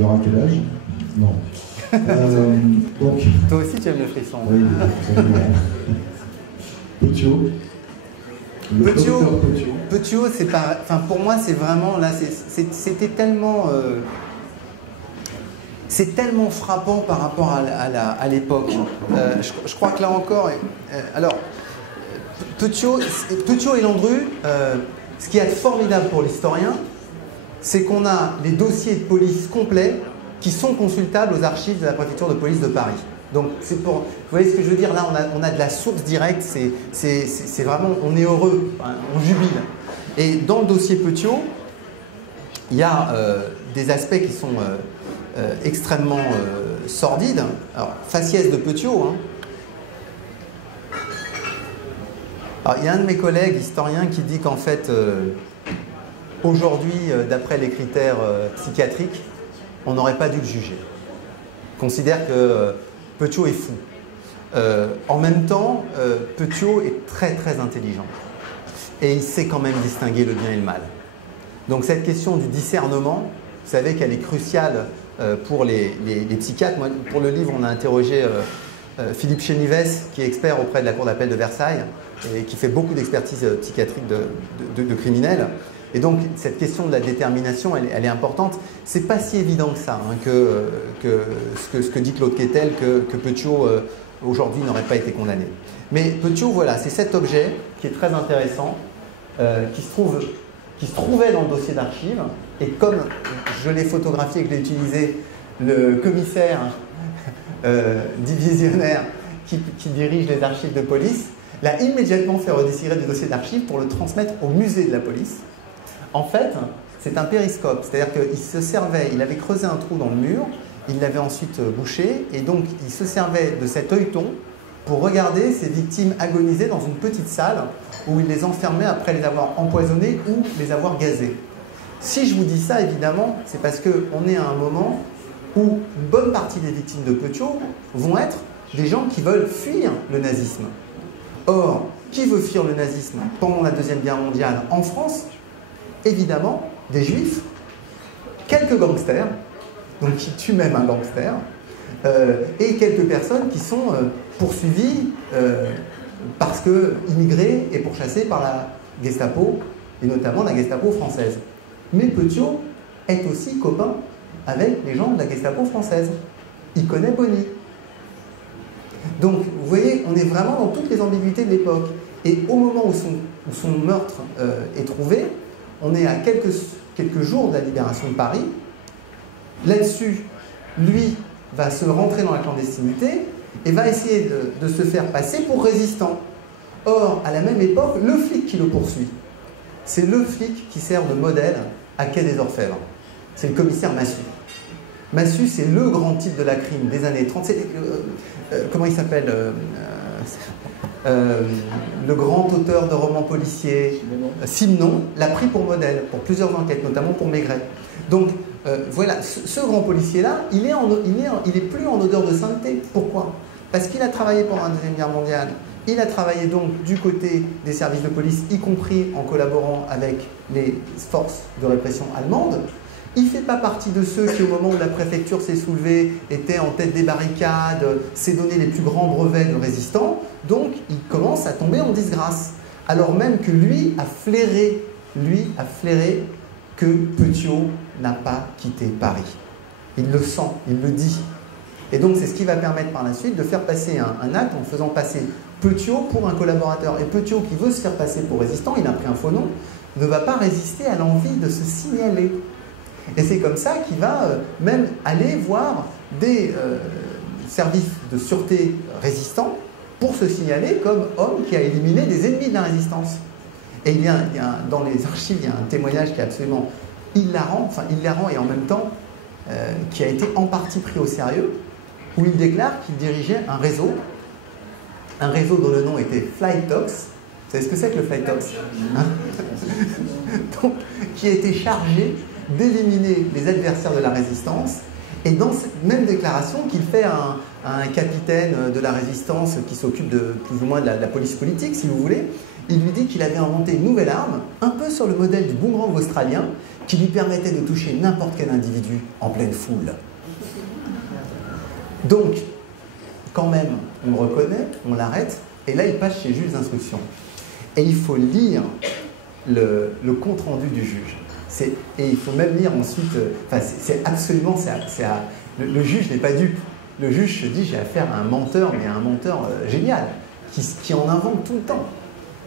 il aura quel âge? Non. Donc... Toi aussi tu aimes le frisson. Oui, Petiot. Petiot, c'est pas... Enfin, pour moi, c'est vraiment... Là, c'était tellement... c'est tellement frappant par rapport à l'époque. Je crois que là encore... alors, Petiot et Landru, ce qui est formidable pour l'historien, c'est qu'on a les dossiers de police complets qui sont consultables aux archives de la préfecture de police de Paris. Donc, c'est pour... Vous voyez ce que je veux dire? Là, on a de la source directe, c'est vraiment... On est heureux, on jubile. Et dans le dossier Petiot, il y a des aspects qui sont extrêmement sordides. Alors, faciès de Petiot, hein. Alors, il y a un de mes collègues historiens qui dit qu'en fait, aujourd'hui, d'après les critères psychiatriques, on n'aurait pas dû le juger. Il considère que Petiot est fou. En même temps, Petiot est très très intelligent. Et il sait quand même distinguer le bien et le mal. Donc cette question du discernement, vous savez qu'elle est cruciale pour les psychiatres. Moi, pour le livre, on a interrogé Philippe Chénives, qui est expert auprès de la Cour d'appel de Versailles et qui fait beaucoup d'expertise psychiatrique de criminels. Et donc, cette question de la détermination, elle est importante. C'est pas si évident que ça, hein, ce que dit Claude Quetel, que Petiot, aujourd'hui, n'aurait pas été condamné. Mais Petiot, voilà, c'est cet objet qui est très intéressant, qui se trouvait dans le dossier d'archives. Et comme je l'ai photographié et que je l'ai utilisé, le commissaire divisionnaire qui dirige les archives de police l'a immédiatement fait redésirer du dossier d'archives pour le transmettre au musée de la police. En fait, c'est un périscope, c'est-à-dire qu'il se servait, il avait creusé un trou dans le mur, il l'avait ensuite bouché, et donc il se servait de cet œilleton pour regarder ses victimes agoniser dans une petite salle où il les enfermait après les avoir empoisonnées ou les avoir gazées. Si je vous dis ça, évidemment, c'est parce qu'on est à un moment où une bonne partie des victimes de Petiot vont être des gens qui veulent fuir le nazisme. Or, qui veut fuir le nazisme pendant la Deuxième Guerre mondiale en France? Évidemment, des juifs, quelques gangsters, donc qui tuent même un gangster, et quelques personnes qui sont poursuivies parce que immigrées et pourchassées par la Gestapo, et notamment la Gestapo française. Mais Petiot est aussi copain avec les gens de la Gestapo française. Il connaît Bonny. Donc, vous voyez, on est vraiment dans toutes les ambiguïtés de l'époque. Et au moment où son meurtre est trouvé, on est à quelques jours de la libération de Paris. Là-dessus, lui va se rentrer dans la clandestinité et va essayer de se faire passer pour résistant. Or, à la même époque, le flic qui le poursuit, c'est le flic qui sert de modèle à Quai des Orfèvres. C'est le commissaire Massu. Massu, c'est le grand type de la crime des années 30. Comment il s'appelle le grand auteur de romans policiers, Simenon, l'a pris pour modèle, pour plusieurs enquêtes, notamment pour Maigret. Donc, voilà, ce grand policier-là, il est plus en odeur de sainteté. Pourquoi? Parce qu'il a travaillé pendant la Deuxième Guerre mondiale. Il a travaillé donc du côté des services de police, y compris en collaborant avec les forces de répression allemandes. Il ne fait pas partie de ceux qui, au moment où la préfecture s'est soulevée, étaient en tête des barricades, s'est donné les plus grands brevets de résistants. Donc, il commence à tomber en disgrâce. Alors même que lui a flairé que Petiot n'a pas quitté Paris. Il le sent, il le dit. Et donc, c'est ce qui va permettre par la suite de faire passer un acte en faisant passer Petiot pour un collaborateur. Et Petiot, qui veut se faire passer pour résistant, il a pris un faux nom, ne va pas résister à l'envie de se signaler. Et c'est comme ça qu'il va même aller voir des services de sûreté résistants pour se signaler comme homme qui a éliminé des ennemis de la résistance. Et dans les archives, il y a un témoignage qui est absolument hilarant et en même temps qui a été en partie pris au sérieux, où il déclare qu'il dirigeait un réseau dont le nom était Flytox. Vous savez ce que c'est que le Flytox, hein? Donc, qui a été chargé d'éliminer les adversaires de la résistance. Et dans cette même déclaration qu'il fait à un capitaine de la résistance qui s'occupe de plus ou moins de la police politique, si vous voulez, il lui dit qu'il avait inventé une nouvelle arme, un peu sur le modèle du boomerang australien, qui lui permettait de toucher n'importe quel individu en pleine foule. Donc, quand même, on le reconnaît, on l'arrête, et là il passe chez le juge d'instruction. Et il faut lire le compte-rendu du juge. Et il faut même lire ensuite, c'est absolument, le juge n'est pas dupe. Le juge se dit, j'ai affaire à un menteur, mais à un menteur génial, qui en invente tout le temps.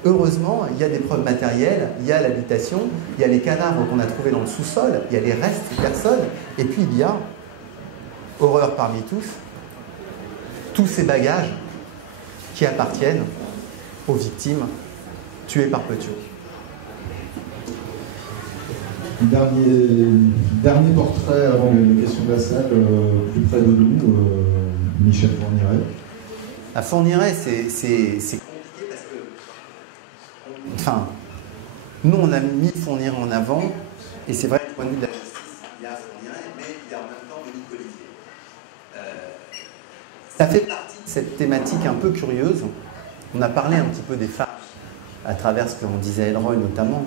Heureusement, il y a des preuves matérielles, il y a l'habitation, il y a les cadavres qu'on a trouvés dans le sous-sol, il y a les restes de personnes, et puis il y a, horreur parmi tous ces bagages qui appartiennent aux victimes tuées par Petiot. Dernier portrait avant les questions de la salle, plus près de nous, Michel Fourniret. À Fourniret, c'est compliqué parce que, enfin, nous on a mis Fourniret en avant, et c'est vrai que du point de vue de la justice, il y a Fourniret, mais il y a en même temps Monique Olivier. Ça fait partie de cette thématique un peu curieuse. On a parlé un petit peu des femmes à travers ce qu'on disait à Elroy notamment.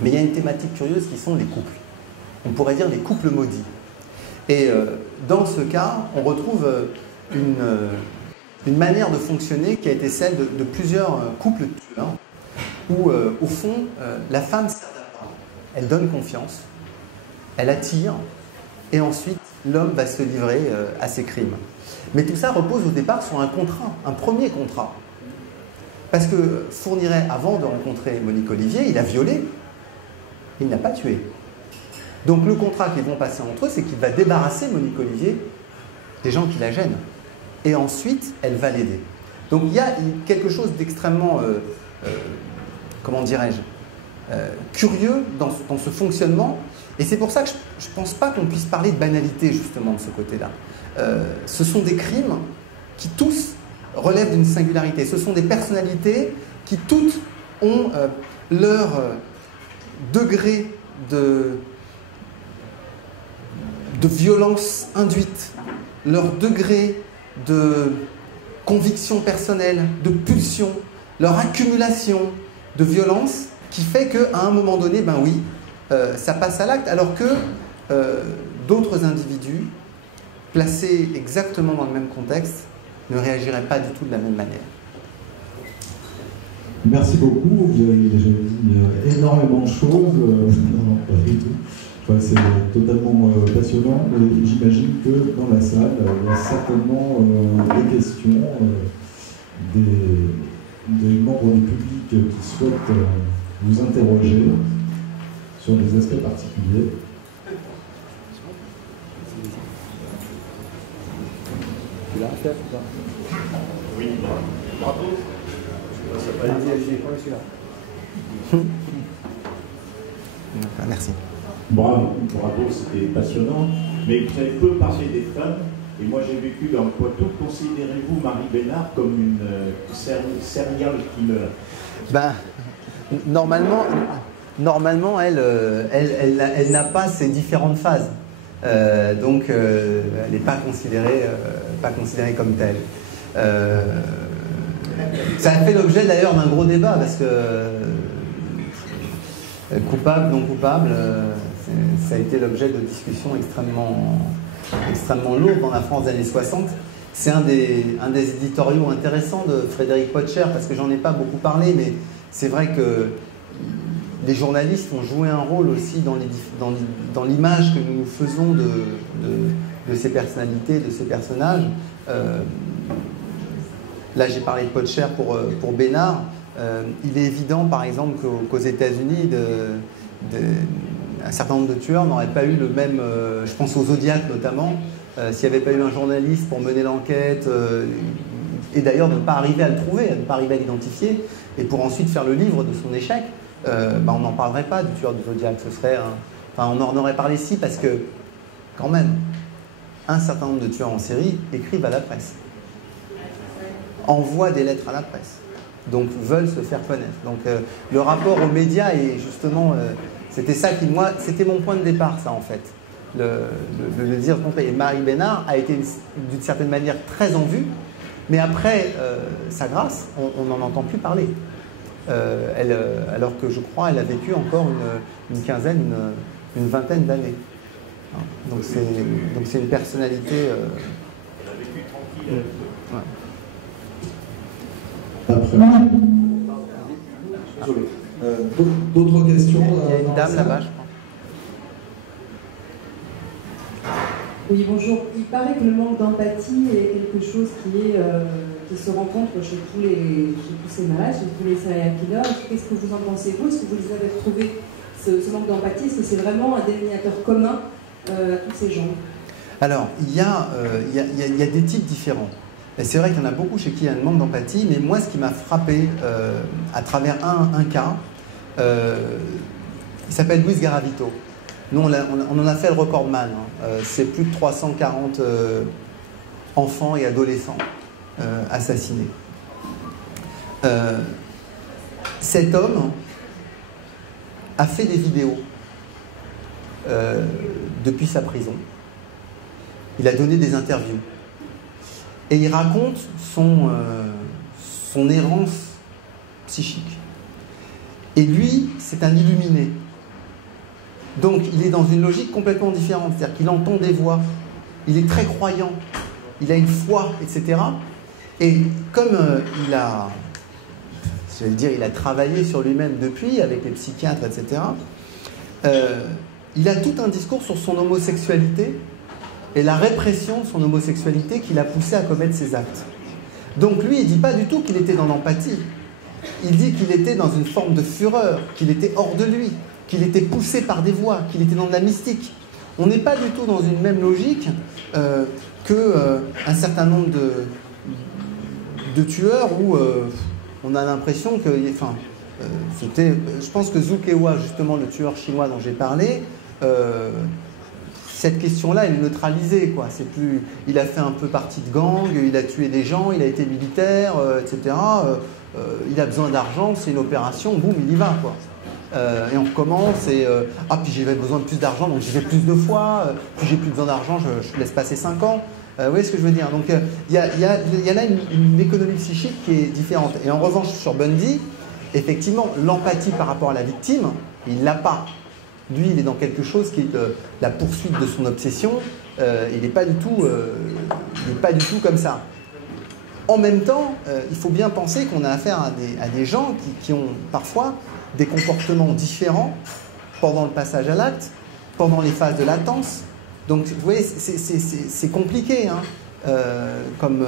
Mais il y a une thématique curieuse qui sont les couples. On pourrait dire les couples maudits. Et dans ce cas, on retrouve une manière de fonctionner qui a été celle de plusieurs couples tueurs, où au fond, la femme sert d'appât. Elle donne confiance, elle attire, et ensuite l'homme va se livrer à ses crimes. Mais tout ça repose au départ sur un contrat, un premier contrat. Parce que Fourniret, avant de rencontrer Monique Olivier, il a violé. Il n'a pas tué. Donc le contrat qu'ils vont passer entre eux, c'est qu'il va débarrasser Monique Olivier des gens qui la gênent. Et ensuite, elle va l'aider. Donc il y a quelque chose d'extrêmement, comment dirais-je, curieux dans ce fonctionnement. Et c'est pour ça que je ne pense pas qu'on puisse parler de banalité, justement, de ce côté-là. Ce sont des crimes qui tous relèvent d'une singularité. Ce sont des personnalités qui toutes ont leur degré de violence induite, leur degré de conviction personnelle, de pulsion, leur accumulation de violence qui fait qu'à un moment donné, ben oui, ça passe à l'acte, alors que d'autres individus placés exactement dans le même contexte ne réagiraient pas du tout de la même manière. Merci beaucoup, vous avez déjà dit énormément de choses. Non, pas du tout. Enfin, c'est totalement passionnant. Et j'imagine que dans la salle, il y a certainement des questions des membres du public qui souhaitent vous interroger sur des aspects particuliers. Tu l'as fait ou pas? Oui, bravo. Allez-y, prenez celui-là. Merci. Bravo, c'était passionnant. Mais vous avez peu parlé des femmes, et moi j'ai vécu dans le Poitou. Considérez-vous Marie Bénard comme une serial killer? Ben, normalement elle n'a pas ces différentes phases. Donc elle n'est pas considérée comme telle. Ça a fait l'objet d'ailleurs d'un gros débat parce que coupable, non coupable, ça a été l'objet de discussions extrêmement lourdes dans la France des années 60. C'est un des éditoriaux intéressants de Frédéric Potcher, parce que j'en ai pas beaucoup parlé, mais c'est vrai que les journalistes ont joué un rôle aussi dans l'image que nous nous faisons de ces personnalités, de ces personnages. Là, j'ai parlé de Potcher pour Bénard. Il est évident, par exemple, qu'aux États-Unis, un certain nombre de tueurs n'auraient pas eu le même... je pense au Zodiac notamment. S'il n'y avait pas eu un journaliste pour mener l'enquête, et d'ailleurs de ne pas arriver à le trouver, de ne pas arriver à l'identifier, et pour ensuite faire le livre de son échec, on n'en parlerait pas du tueur du Zodiac. On en aurait parlé ici parce que, quand même, un certain nombre de tueurs en série écrivent à la presse, envoient des lettres à la presse, donc veulent se faire connaître. Donc le rapport aux médias est justement... c'était ça qui, moi, c'était mon point de départ, ça, en fait. Le dire complet. Et Marie Bénard a été d'une certaine manière très en vue, mais après sa grâce, on n'en entend plus parler. alors que je crois elle a vécu encore une quinzaine, une vingtaine d'années. Donc c'est une personnalité... Elle a vécu tranquille. Ouais. Après. Désolé. D'autres questions? Il y a une dame là-bas, je crois. Oui, bonjour. Il paraît que le manque d'empathie est quelque chose qui se rencontre chez tous ces malades, chez tous les serial killers. Qu'est-ce que vous en pensez, vous? Est-ce que vous les avez retrouvés, ce manque d'empathie? Est-ce que c'est vraiment un dénominateur commun à tous ces gens? Alors, il y a des types différents. Et c'est vrai qu'il y en a beaucoup chez qui il y a un manque d'empathie, mais moi, ce qui m'a frappé à travers un cas, il s'appelle Luis Garavito. Nous, on en a fait le recordman. C'est plus de 340 enfants et adolescents assassinés. Cet homme a fait des vidéos depuis sa prison. Il a donné des interviews. Et il raconte son errance psychique. Et lui, c'est un illuminé. Donc, il est dans une logique complètement différente. C'est-à-dire qu'il entend des voix. Il est très croyant. Il a une foi, etc. Et comme il a travaillé sur lui-même depuis, avec les psychiatres, etc., il a tout un discours sur son homosexualité et la répression de son homosexualité qui l'a poussé à commettre ces actes. Donc lui, il ne dit pas du tout qu'il était dans l'empathie. Il dit qu'il était dans une forme de fureur, qu'il était hors de lui, qu'il était poussé par des voix, qu'il était dans de la mystique. On n'est pas du tout dans une même logique qu'un certain nombre de tueurs où on a l'impression que... je pense que Zhu Kewa, justement, le tueur chinois dont j'ai parlé, cette question-là, elle est neutralisée, quoi. C'est plus, il a fait un peu partie de gang, il a tué des gens, il a été militaire, etc. Il a besoin d'argent, c'est une opération, boum, il y va, quoi. Et on recommence, et puis j'avais besoin de plus d'argent, donc j'y vais plus de fois, puis j'ai plus besoin d'argent, je laisse passer 5 ans. Vous voyez ce que je veux dire? Donc il y a là une économie psychique qui est différente. Et en revanche, sur Bundy, effectivement, l'empathie par rapport à la victime, il ne l'a pas. Lui, il est dans quelque chose qui est la poursuite de son obsession. Il n'est pas du tout comme ça. En même temps, il faut bien penser qu'on a affaire à des gens qui ont parfois des comportements différents pendant le passage à l'acte, pendant les phases de latence. Donc, vous voyez, c'est compliqué, hein, comme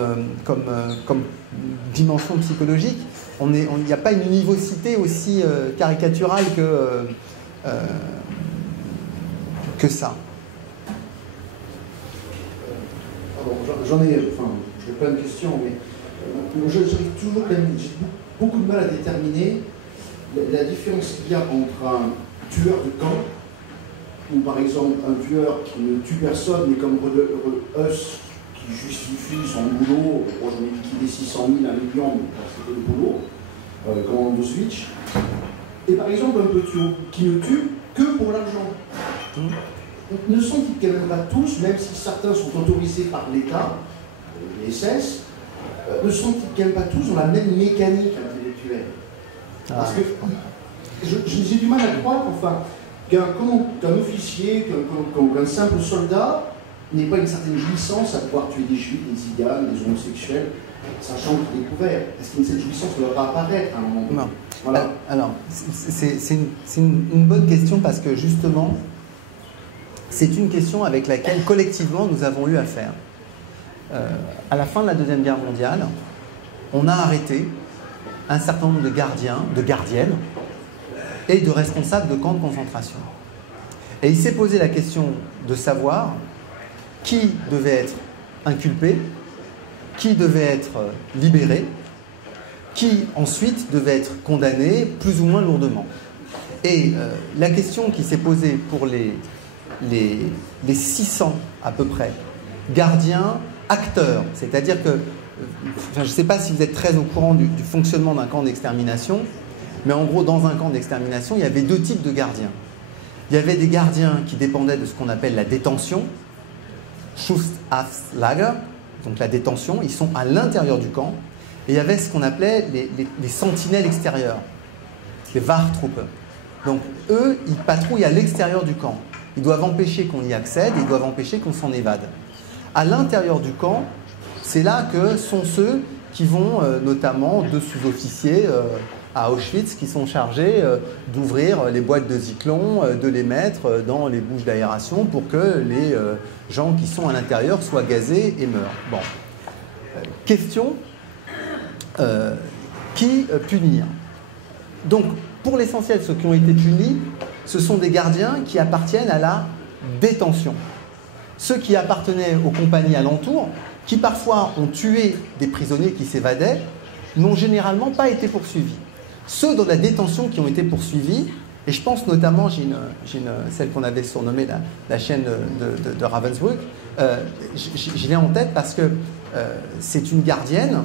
dimension psychologique. Il n'y a pas une univocité aussi caricaturale que ça. Alors, j'ai plein de questions, mais j'ai beaucoup de mal à déterminer la différence qu'il y a entre un tueur de camp, ou par exemple un tueur qui ne tue personne, mais comme Huss, qui justifie son boulot, moi j'en ai liquidé 600 000, 1 million, c'était le boulot, comme Switch, et par exemple un petit qui ne tue que pour l'argent. Ne sont-ils quand même pas tous, même si certains sont autorisés par l'État, les SS, ne sont-ils quand même pas tous dans la même mécanique intellectuelle? Parce que j'ai du mal à croire qu'un officier, qu'un simple soldat n'ait pas une certaine jouissance à pouvoir tuer des juifs, des tziganes, des homosexuels, sachant qu'il est couvert. Est-ce que cette jouissance ne va pas apparaître à un moment donné? Non. Voilà. Alors, c'est une bonne question parce que justement, c'est une question avec laquelle collectivement nous avons eu affaire. À la fin de la Deuxième Guerre mondiale, on a arrêté un certain nombre de gardiens, de gardiennes et de responsables de camps de concentration. Et il s'est posé la question de savoir qui devait être inculpé, qui devait être libéré, qui ensuite devait être condamné plus ou moins lourdement. Et la question qui s'est posée pour les 600 à peu près gardiens, acteurs, c'est-à-dire que, je ne sais pas si vous êtes très au courant du fonctionnement d'un camp d'extermination, mais en gros, dans un camp d'extermination, il y avait 2 types de gardiens. Il y avait des gardiens qui dépendaient de ce qu'on appelle la détention, Schutzhaftlager, donc la détention, ils sont à l'intérieur du camp, et il y avait ce qu'on appelait les sentinelles extérieures. les Wachtruppen. Donc eux, ils patrouillent à l'extérieur du camp. Ils doivent empêcher qu'on y accède et ils doivent empêcher qu'on s'en évade. À l'intérieur du camp, c'est là que sont ceux qui vont, notamment deux sous-officiers à Auschwitz, qui sont chargés d'ouvrir les boîtes de Zyklon, de les mettre dans les bouches d'aération pour que les gens qui sont à l'intérieur soient gazés et meurent. Bon. Question, qui punir? Donc, pour l'essentiel, ceux qui ont été punis, ce sont des gardiens qui appartiennent à la détention. Ceux qui appartenaient aux compagnies alentours, qui parfois ont tué des prisonniers qui s'évadaient, n'ont généralement pas été poursuivis. Ceux dans la détention qui ont été poursuivis, et je pense notamment, celle qu'on avait surnommée la chaîne de Ravensbrück, je l'ai en tête parce que c'est une gardienne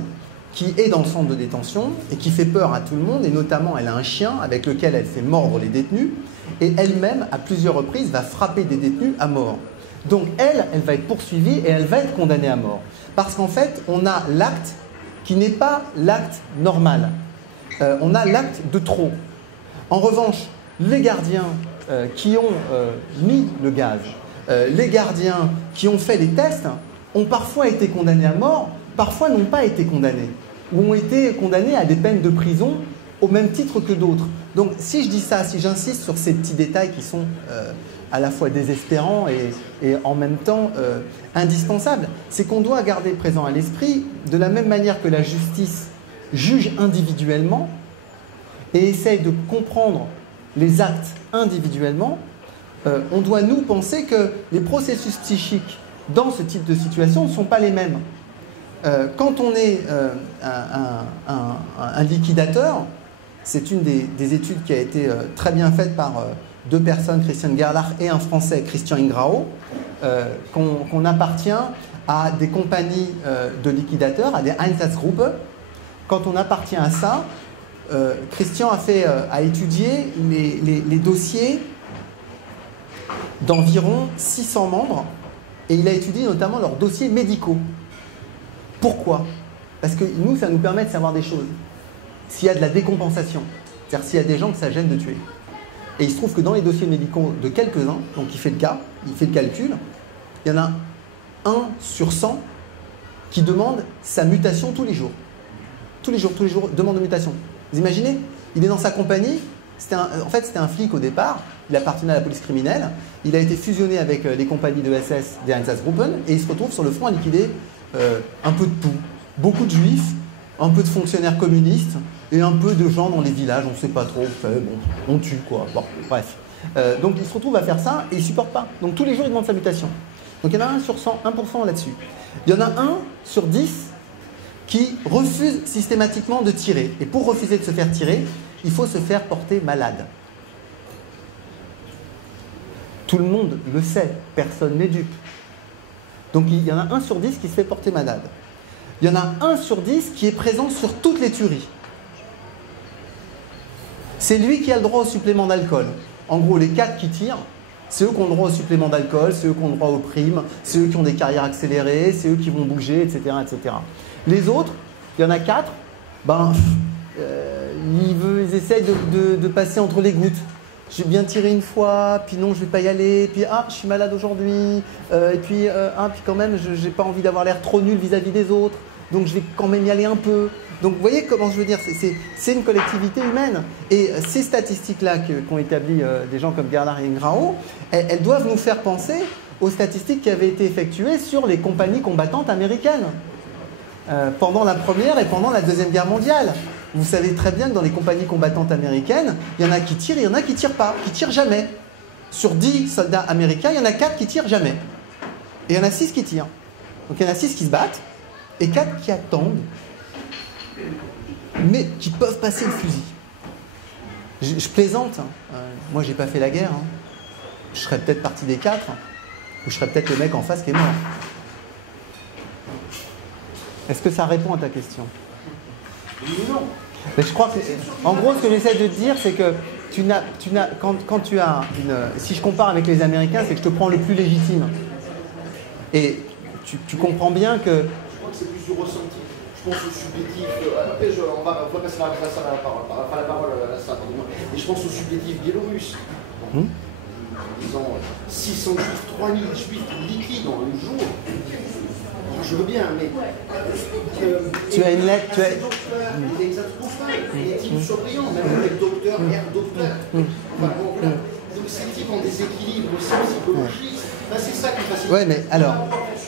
qui est dans le centre de détention et qui fait peur à tout le monde, et notamment elle a un chien avec lequel elle fait mordre les détenus, et elle-même, à plusieurs reprises, va frapper des détenus à mort. Donc elle va être poursuivie et elle va être condamnée à mort. Parce qu'en fait, on a l'acte qui n'est pas l'acte normal. On a l'acte de trop. En revanche, les gardiens qui ont mis le gaz, les gardiens qui ont fait les tests, ont parfois été condamnés à mort, parfois n'ont pas été condamnés, ou ont été condamnés à des peines de prison au même titre que d'autres. Donc si je dis ça, si j'insiste sur ces petits détails qui sont à la fois désespérants et en même temps indispensables, c'est qu'on doit garder présent à l'esprit, de la même manière que la justice juge individuellement et essaye de comprendre les actes individuellement, on doit nous penser que les processus psychiques dans ce type de situation ne sont pas les mêmes. Quand on est un liquidateur, c'est une des études qui a été très bien faite par deux personnes, Christian Gerlach et un Français, Christian Ingrao, qu'on appartient à des compagnies de liquidateurs, à des Einsatzgruppen. Quand on appartient à ça, Christian a étudié les dossiers d'environ 600 membres, et il a étudié notamment leurs dossiers médicaux. Pourquoi? Parce que nous, ça nous permet de savoir des choses. S'il y a de la décompensation, c'est-à-dire s'il y a des gens que ça gêne de tuer. Et il se trouve que dans les dossiers médicaux de quelques-uns, donc il fait le calcul, il y en a 1 sur 100 qui demande sa mutation tous les jours. Tous les jours, demande de mutation. Vous imaginez? Il est dans sa compagnie, en fait c'était un flic au départ, il appartenait à la police criminelle, il a été fusionné avec les compagnies de SS des Einsatzgruppen, et il se retrouve sur le front à liquider un peu de tout. Beaucoup de juifs, un peu de fonctionnaires communistes, et un peu de gens dans les villages, on ne sait pas trop, bon, on tue quoi. Bon, bref. Donc il se retrouve à faire ça et il ne supporte pas. Donc tous les jours il demande sa mutation. Donc il y en a 1 sur 100, 1% là-dessus. Il y en a 1 sur 10 qui refuse systématiquement de tirer. Et pour refuser de se faire tirer, il faut se faire porter malade. Tout le monde le sait, personne n'est dupe. Donc il y en a 1 sur 10 qui se fait porter malade. Il y en a 1 sur 10 qui est présent sur toutes les tueries. C'est lui qui a le droit au supplément d'alcool. En gros, les 4 qui tirent, c'est eux qui ont le droit au supplément d'alcool, c'est eux qui ont le droit aux primes, c'est eux qui ont des carrières accélérées, c'est eux qui vont bouger, etc., etc. Les autres, il y en a 4, ils essayent de passer entre les gouttes. J'ai bien tiré une fois, puis non, je ne vais pas y aller, puis je suis malade aujourd'hui, et puis quand même, je n'ai pas envie d'avoir l'air trop nul vis-à-vis des autres, donc je vais quand même y aller un peu. Donc vous voyez comment je veux dire, c'est une collectivité humaine. Et ces statistiques-là qu'ont établies des gens comme Gerlach et Ingrao, elles doivent nous faire penser aux statistiques qui avaient été effectuées sur les compagnies combattantes américaines pendant la Première et pendant la Deuxième Guerre mondiale. Vous savez très bien que dans les compagnies combattantes américaines, il y en a qui tirent et il y en a qui ne tirent pas, qui tirent jamais. Sur 10 soldats américains, il y en a 4 qui tirent jamais. Et il y en a 6 qui tirent. Donc il y en a 6 qui se battent et 4 qui attendent, mais qui peuvent passer le fusil. Je plaisante. Moi, j'ai pas fait la guerre. Je serais peut-être parti des 4, ou je serais peut-être le mec en face qui est mort. Est-ce que ça répond à ta question? Non. Mais je crois que, en gros, ce que j'essaie de te dire, c'est que quand tu as si je compare avec les Américains, c'est que je te prends le plus légitime. Et tu comprends bien que... Je crois que c'est plus du ressenti. je pense au supplétif. Après, on va passer la parole à ça, pardon. Et je pense au supplétif biélorusse. Disons 600 juifs, 3000 juifs liquides en un jour. Je veux bien, mais. Tu as une lettre. Tu as... Il est exactement ça. Est-il surveillant, même avec docteur, docteur. Enfin, bon, voilà. Donc ces types ont des équilibres aussi psychologiques. C'est ça qui est facile. Ouais, mais alors,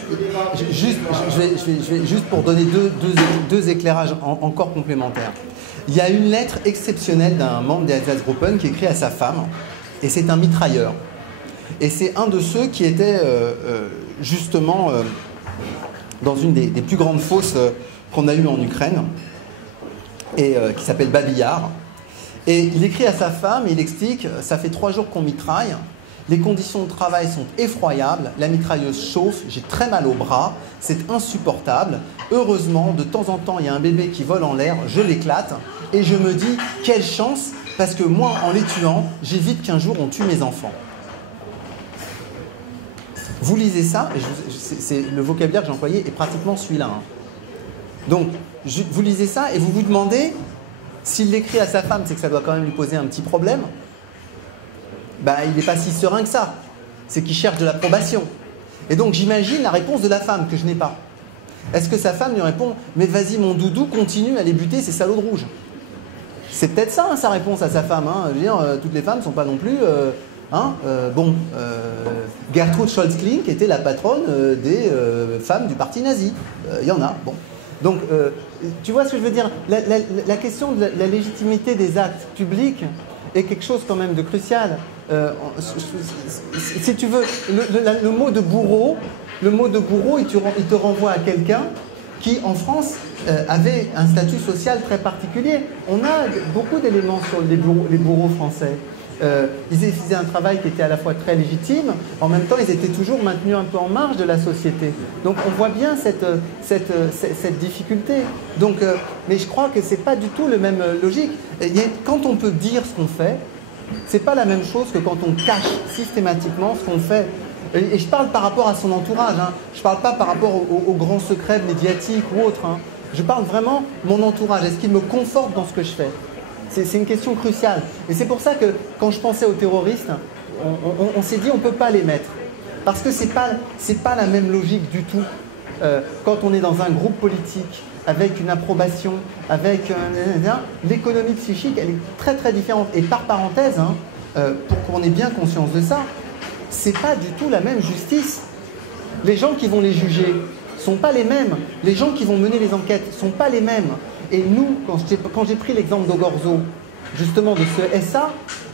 je vais juste pour donner deux éclairages encore complémentaires. Il y a une lettre exceptionnelle d'un membre des Einsatzgruppen qui écrit à sa femme, et c'est un mitrailleur. Et c'est un de ceux qui était justement dans une des plus grandes fosses qu'on a eues en Ukraine, et qui s'appelle Babi Yar. Et il écrit à sa femme et il explique, ça fait 3 jours qu'on mitraille, les conditions de travail sont effroyables, la mitrailleuse chauffe, j'ai très mal au bras, c'est insupportable. Heureusement, de temps en temps, il y a un bébé qui vole en l'air, je l'éclate, et je me dis, quelle chance, parce que moi, en les tuant, j'évite qu'un jour on tue mes enfants. Vous lisez ça, et le vocabulaire que j'ai employé est pratiquement celui-là. Hein. Donc, vous lisez ça et vous vous demandez, s'il l'écrit à sa femme, c'est que ça doit quand même lui poser un petit problème. Ben, il n'est pas si serein que ça. C'est qu'il cherche de l'approbation. Et donc, j'imagine la réponse de la femme que je n'ai pas. Est-ce que sa femme lui répond « Mais vas-y, mon doudou, continue à les buter, ces salauds de rouge ». C'est peut-être ça, hein, sa réponse à sa femme. Hein. Je veux dire, toutes les femmes ne sont pas non plus... Gertrude Scholz-Klink était la patronne des femmes du parti nazi. Il y en a. Bon. Donc, tu vois ce que je veux dire? La question de la légitimité des actes publics est quelque chose quand même de crucial. Si tu veux, le mot de bourreau, il te renvoie à quelqu'un qui, en France, avait un statut social très particulier. On a beaucoup d'éléments sur les bourreaux français. Ils faisaient un travail qui était à la fois très légitime, en même temps ils étaient toujours maintenus un peu en marge de la société. Donc on voit bien cette difficulté. Donc, mais je crois que c'est pas du tout le même logique. Quand on peut dire ce qu'on fait, c'est pas la même chose que quand on cache systématiquement ce qu'on fait. Et je parle par rapport à son entourage, hein. Je parle pas par rapport aux grands secrets médiatiques ou autres. Hein. Je parle vraiment de mon entourage. Est-ce qu'il me conforte dans ce que je fais ? C'est une question cruciale. Et c'est pour ça que quand je pensais aux terroristes, on s'est dit on ne peut pas les mettre. Parce que c'est pas la même logique du tout. Quand on est dans un groupe politique, avec une approbation, avec l'économie psychique, elle est très très différente. Et par parenthèse, hein, pour qu'on ait bien conscience de ça, c'est pas du tout la même justice. Les gens qui vont les juger sont pas les mêmes. Les gens qui vont mener les enquêtes sont pas les mêmes. Et nous, quand j'ai pris l'exemple d'Ogorzo, justement de ce SA,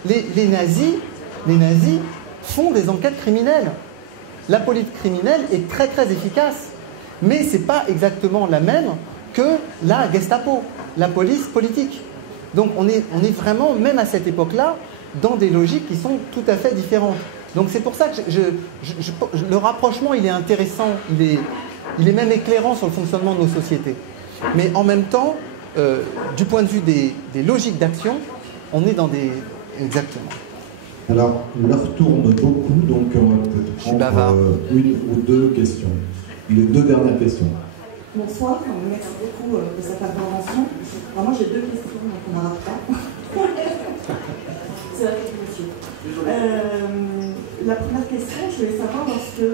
les nazis font des enquêtes criminelles. La police criminelle est très très efficace, mais ce n'est pas exactement la même que la Gestapo, la police politique. Donc on est vraiment, même à cette époque-là, dans des logiques qui sont tout à fait différentes. Donc c'est pour ça que le rapprochement, il est intéressant, il est même éclairant sur le fonctionnement de nos sociétés. Mais en même temps, du point de vue des logiques d'action, on est dans des... Exactement. Alors, l'heure tourne beaucoup, donc on va peut-être prendre une ou deux questions. Les 2 dernières questions. Bonsoir, merci beaucoup de cette intervention. Alors moi j'ai 2 questions, donc on n'arrête pas. C'est la question, monsieur. La première question, je voulais savoir, lorsque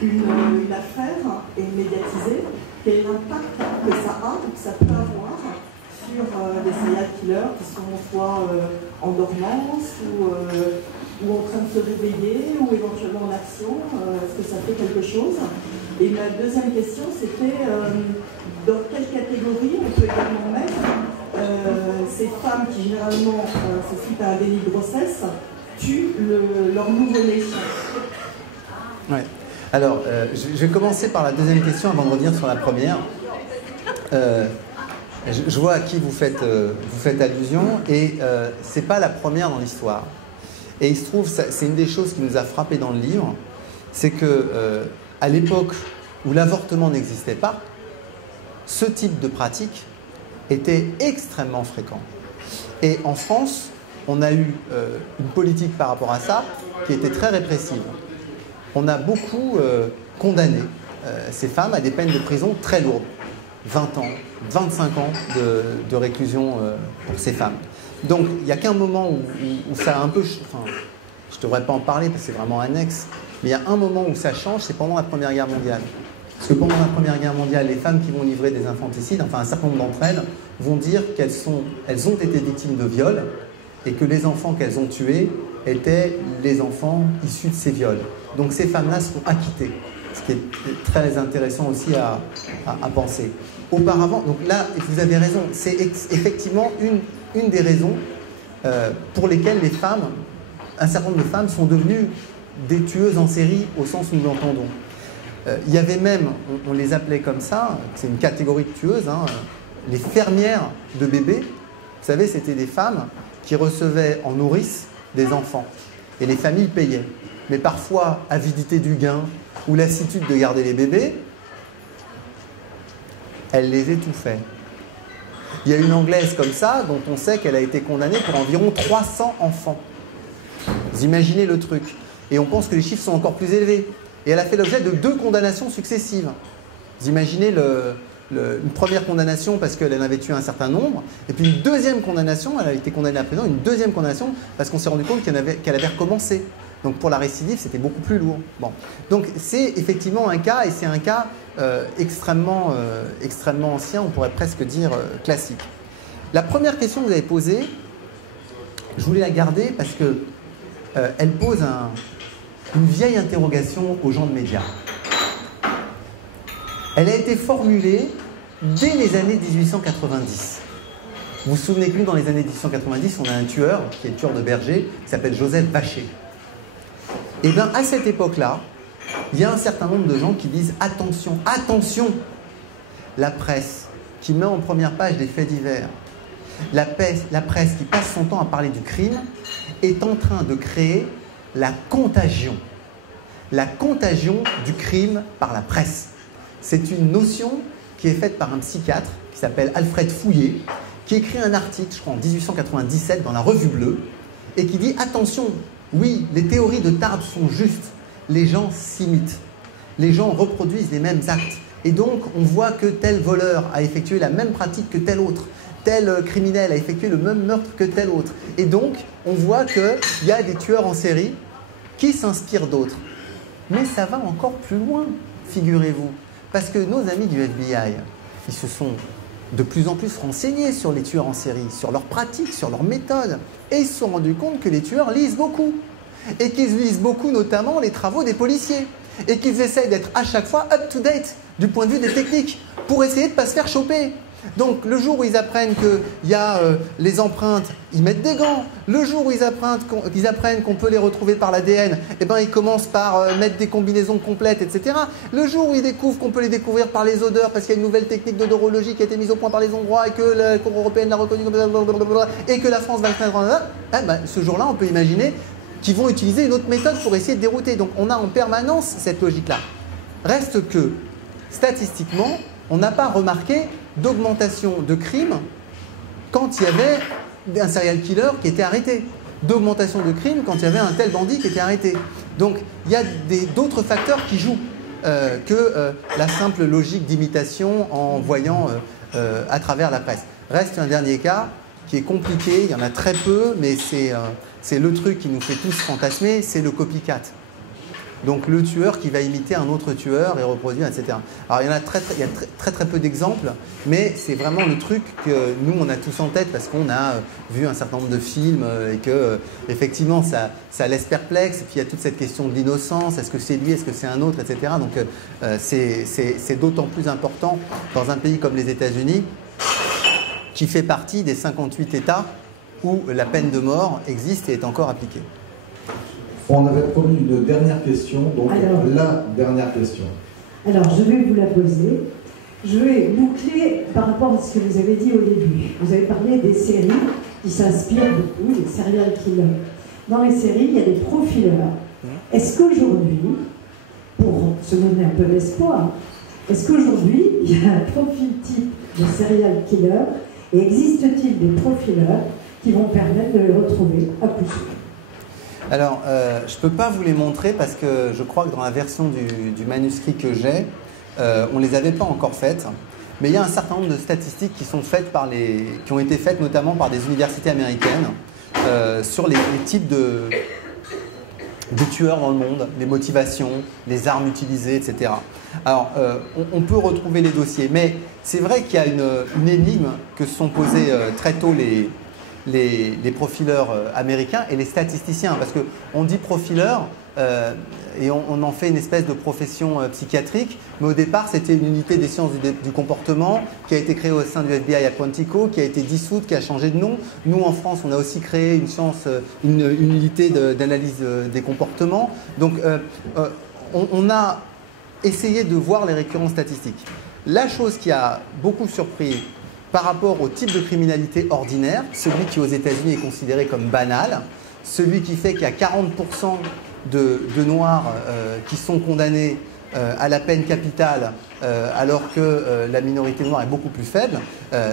une affaire est médiatisée, quel est l'impact que ça a ou que ça peut avoir sur des serial killers qui sont soit en dormance ou en train de se réveiller ou éventuellement en action? Est-ce que ça fait quelque chose? Et ma deuxième question, c'était dans quelle catégorie on peut également mettre ces femmes qui généralement, c'est suite à un déni de grossesse, tuent leur nouveau-né? Ouais. Alors, je vais commencer par la deuxième question avant de revenir sur la première. Je vois à qui vous faites allusion, et c'est pas la première dans l'histoire. Et il se trouve, c'est une des choses qui nous a frappé dans le livre, c'est que à l'époque où l'avortement n'existait pas, ce type de pratique était extrêmement fréquent. Et en France, on a eu une politique par rapport à ça qui était très répressive. On a beaucoup condamné ces femmes à des peines de prison très lourdes. 20 ans, 25 ans de réclusion pour ces femmes. Donc il n'y a qu'un moment où ça a un peu... Enfin, je ne devrais pas en parler parce que c'est vraiment annexe, mais il y a un moment où ça change, c'est pendant la Première Guerre mondiale. Parce que pendant la Première Guerre mondiale, les femmes qui vont livrer des infanticides, enfin un certain nombre d'entre elles, vont dire qu'elles ont été victimes de viols et que les enfants qu'elles ont tués étaient les enfants issus de ces viols. Donc ces femmes-là seront acquittées, ce qui est très intéressant aussi à penser. Auparavant, donc là, vous avez raison, c'est effectivement une des raisons pour lesquelles les femmes, un certain nombre de femmes sont devenues des tueuses en série au sens où nous l'entendons. Il y avait même, on les appelait comme ça, c'est une catégorie de tueuses, hein, les fermières de bébés. Vous savez, c'était des femmes qui recevaient en nourrice des enfants. Et les familles payaient. Mais parfois, avidité du gain ou lassitude de garder les bébés, elles les étouffaient. Il y a une Anglaise comme ça, dont on sait qu'elle a été condamnée pour environ 300 enfants. Vous imaginez le truc. Et on pense que les chiffres sont encore plus élevés. Et elle a fait l'objet de 2 condamnations successives. Vous imaginez une première condamnation parce qu'elle en avait tué un certain nombre, et puis une deuxième condamnation, elle a été condamnée à prison, une deuxième condamnation parce qu'on s'est rendu compte qu'elle avait recommencé. Donc pour la récidive, c'était beaucoup plus lourd. Bon. Donc c'est effectivement un cas, et c'est un cas extrêmement ancien, on pourrait presque dire classique. La première question que vous avez posée, je voulais la garder parce que elle pose une vieille interrogation aux gens de médias. Elle a été formulée dès les années 1890. Vous vous souvenez que nous, dans les années 1890, on a un tueur, qui est le tueur de berger, qui s'appelle Joseph Vacher. Et bien, à cette époque-là, il y a un certain nombre de gens qui disent « Attention, attention !» La presse, qui met en première page des faits divers, la presse qui passe son temps à parler du crime, est en train de créer la contagion du crime par la presse. C'est une notion qui est faite par un psychiatre qui s'appelle Alfred Fouillé, qui écrit un article, je crois en 1897, dans la Revue Bleue, et qui dit « Attention, oui, les théories de Tarbes sont justes, les gens s'imitent, les gens reproduisent les mêmes actes, et donc on voit que tel voleur a effectué la même pratique que tel autre, tel criminel a effectué le même meurtre que tel autre, et donc on voit qu'il y a des tueurs en série qui s'inspirent d'autres. Mais ça va encore plus loin, figurez-vous. Parce que nos amis du FBI, ils se sont de plus en plus renseignés sur les tueurs en série, sur leurs pratiques, sur leurs méthodes. Et ils se sont rendus compte que les tueurs lisent beaucoup. Et qu'ils lisent beaucoup notamment les travaux des policiers. Et qu'ils essayent d'être à chaque fois up-to-date du point de vue des techniques pour essayer de ne pas se faire choper. Donc le jour où ils apprennent qu'il y a les empreintes, ils mettent des gants. Le jour où ils apprennent qu'on peut les retrouver par l'ADN, eh ben, ils commencent par mettre des combinaisons complètes, etc. Le jour où ils découvrent qu'on peut les découvrir par les odeurs, parce qu'il y a une nouvelle technique d'odorologie qui a été mise au point par les Hongrois et que la Cour européenne l'a reconnue, et que la France va le faire, eh ben, ce jour-là, on peut imaginer qu'ils vont utiliser une autre méthode pour essayer de dérouter. Donc on a en permanence cette logique-là. Reste que, statistiquement, on n'a pas remarqué d'augmentation de crimes quand il y avait un serial killer qui était arrêté, d'augmentation de crimes quand il y avait un tel bandit qui était arrêté. Donc il y a d'autres facteurs qui jouent que la simple logique d'imitation en voyant à travers la presse. Reste un dernier cas qui est compliqué, il y en a très peu, mais c'est le truc qui nous fait tous fantasmer, c'est le copycat. Donc le tueur qui va imiter un autre tueur et reproduire, etc. Alors il y a très peu d'exemples, mais c'est vraiment le truc que nous on a tous en tête parce qu'on a vu un certain nombre de films et que effectivement ça laisse perplexe. Et puis il y a toute cette question de l'innocence, est-ce que c'est lui, est-ce que c'est un autre, etc. Donc c'est d'autant plus important dans un pays comme les États-Unis qui fait partie des 58 États où la peine de mort existe et est encore appliquée. On avait promis une dernière question, donc la dernière question. Alors, je vais vous la poser. Je vais boucler par rapport à ce que vous avez dit au début. Vous avez parlé des séries qui s'inspirent beaucoup, des serial killers. Dans les séries, il y a des profileurs. Est-ce qu'aujourd'hui, pour se donner un peu d'espoir, est-ce qu'aujourd'hui, il y a un profil type de serial killer et existe-t-il des profileurs qui vont permettre de les retrouver à coup sûr? Alors, je ne peux pas vous les montrer parce que je crois que dans la version du manuscrit que j'ai, on ne les avait pas encore faites. mais il y a un certain nombre de statistiques qui ont été faites notamment par des universités américaines sur les types de tueurs dans le monde, les motivations, les armes utilisées, etc. Alors, on peut retrouver les dossiers, mais c'est vrai qu'il y a une énigme que se sont posées très tôt les profileurs américains et les statisticiens, parce qu'on dit profileur et on en fait une espèce de profession psychiatrique, mais au départ c'était une unité des sciences du comportement qui a été créée au sein du FBI à Quantico, qui a été dissoute, qui a changé de nom. Nous en France on a aussi créé une unité d'analyse des comportements. Donc on a essayé de voir les récurrences statistiques. La chose qui a beaucoup surpris par rapport au type de criminalité ordinaire, celui qui aux États-Unis est considéré comme banal, celui qui fait qu'il y a 40% de Noirs qui sont condamnés à la peine capitale alors que la minorité noire est beaucoup plus faible.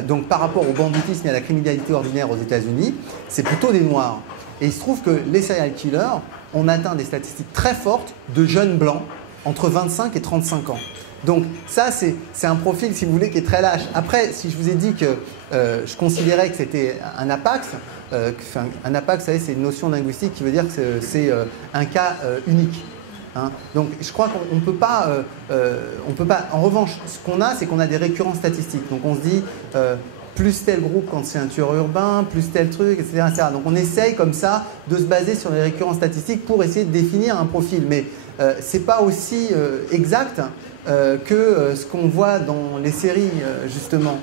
Donc par rapport au banditisme et à la criminalité ordinaire aux États-Unis, c'est plutôt des Noirs. Et il se trouve que les serial killers ont atteint des statistiques très fortes de jeunes blancs entre 25 et 35 ans. Donc ça, c'est un profil, si vous voulez, qui est très lâche. Après, si je vous ai dit que je considérais que c'était un apax, un apax, vous savez, c'est une notion linguistique qui veut dire que c'est un cas unique. Hein. Donc je crois qu'on ne peut pas, En revanche, ce qu'on a, c'est qu'on a des récurrences statistiques. Donc on se dit plus tel groupe quand c'est un tueur urbain, plus tel truc, etc., etc. Donc on essaye comme ça de se baser sur les récurrences statistiques pour essayer de définir un profil. Mais ce n'est pas aussi exact que ce qu'on voit dans les séries, justement.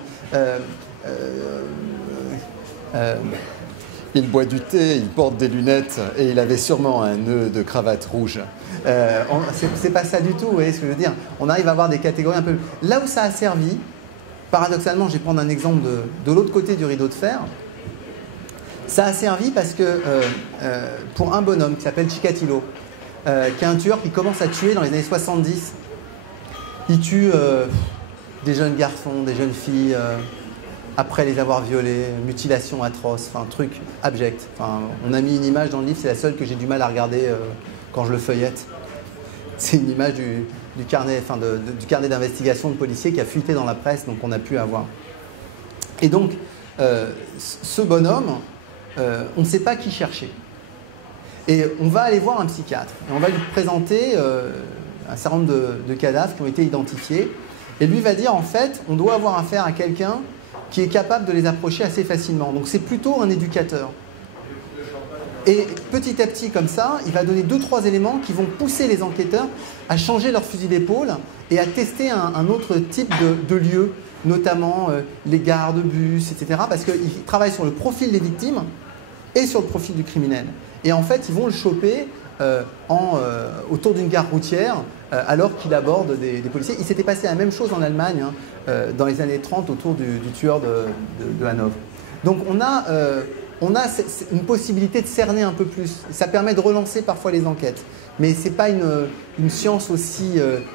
Il boit du thé, il porte des lunettes et il avait sûrement un nœud de cravate rouge. C'est pas ça du tout, vous voyez ce que je veux dire. On arrive à avoir des catégories un peu... Là où ça a servi, paradoxalement, je vais prendre un exemple de l'autre côté du rideau de fer, ça a servi parce que pour un bonhomme qui s'appelle Chikatilo, qui est un tueur qui commence à tuer dans les années 70, il tue des jeunes garçons, des jeunes filles, après les avoir violés, mutilation atroce, enfin truc abject. Enfin, on a mis une image dans le livre, c'est la seule que j'ai du mal à regarder quand je le feuillette. C'est une image du carnet d'investigation de policiers qui a fuité dans la presse, donc on a pu avoir. Et donc, ce bonhomme, on ne sait pas qui chercher. Et on va aller voir un psychiatre, et on va lui présenter un certain nombre de cadavres qui ont été identifiés, et lui va dire, en fait, on doit avoir affaire à quelqu'un qui est capable de les approcher assez facilement. Donc c'est plutôt un éducateur. Et petit à petit, comme ça, il va donner 2-3 éléments qui vont pousser les enquêteurs à changer leur fusil d'épaule et à tester un autre type de lieu, notamment les gares de bus, etc. Parce qu'ils travaillent sur le profil des victimes et sur le profil du criminel. Et en fait, ils vont le choper autour d'une gare routière alors qu'il aborde des policiers. Il s'était passé la même chose en Allemagne dans les années 30 autour du tueur de Hanovre. Donc on a une possibilité de cerner un peu plus. Ça permet de relancer parfois les enquêtes. Mais ce n'est pas une science aussi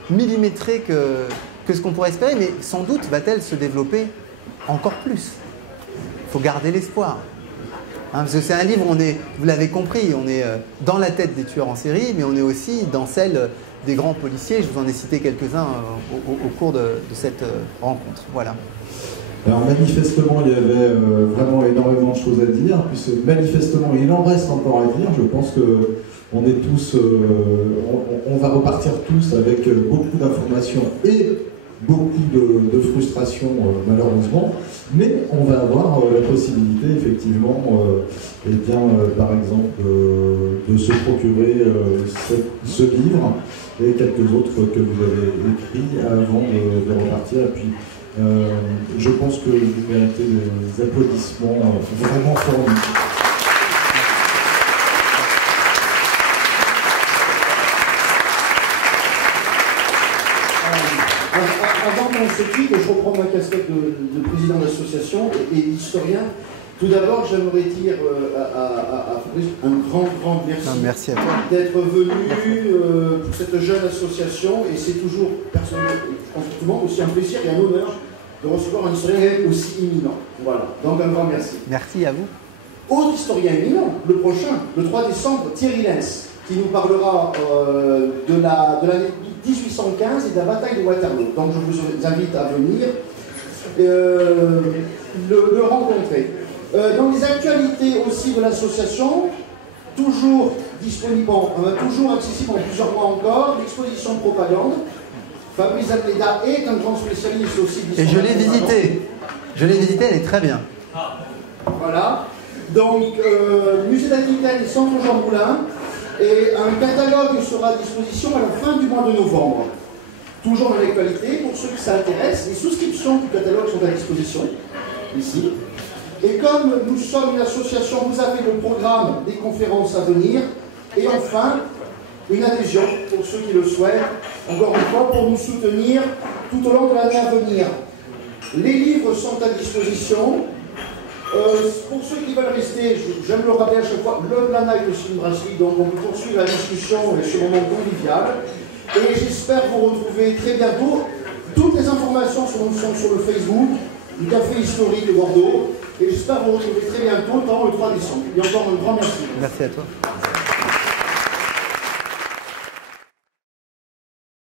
millimétrée que ce qu'on pourrait espérer, mais sans doute va-t-elle se développer encore plus. Il faut garder l'espoir. Parce que c'est un livre, vous l'avez compris, on est dans la tête des tueurs en série, mais on est aussi dans celle des grands policiers. Je vous en ai cité quelques-uns au cours de cette rencontre. Voilà. Alors manifestement, il y avait vraiment énormément de choses à dire, puisque manifestement, il en reste encore à dire. Je pense que on est tous, on va repartir tous avec beaucoup d'informations et beaucoup de frustration malheureusement, mais on va avoir la possibilité effectivement, par exemple, de se procurer ce livre et quelques autres que vous avez écrits avant de repartir. Et puis, je pense que vous méritez des applaudissements vraiment fournis. Avant qu'on se quitte, je reprends ma casquette de président d'association et historien. Tout d'abord, j'aimerais dire à Fabrice un grand merci. Merci à toi d'être venu pour cette jeune association, et c'est toujours personnellement, je pense aussi un plaisir et un honneur de recevoir un historien aussi imminent. Voilà, donc un grand merci. Merci à vous. Autre historien éminent, le prochain, le 3 décembre, Thierry Lenz, qui nous parlera de l'année 1815 et de la bataille de Waterloo. Donc je vous invite à venir. le rencontrer. Dans les actualités aussi de l'association, toujours disponible, toujours accessible en plusieurs mois encore, l'exposition de propagande. Fabrice Almeida est un grand spécialiste aussi. Et je l'ai visité. Je l'ai visité, elle est très bien. Voilà. Donc, Musée d'Aquitaine, Centre Jean Moulin. Et un catalogue sera à disposition à la fin du mois de novembre. Toujours dans l'actualité, pour ceux que ça intéresse, les souscriptions du catalogue sont à disposition, ici. Et comme nous sommes une association, vous avez le programme des conférences à venir. Et enfin, une adhésion, pour ceux qui le souhaitent, encore une fois, pour nous soutenir tout au long de l'année à venir. Les livres sont à disposition. Pour ceux qui veulent rester, j'aime le rappeler à chaque fois, le Plana est aussi une brasserie, donc on peut poursuivre la discussion et ce moment convivial. Et j'espère vous retrouver très bientôt. Toutes les informations sont sur le Facebook du Café Historique de Bordeaux. Et j'espère vous retrouver très bientôt, le 3 décembre. Et encore un grand merci. Merci à toi.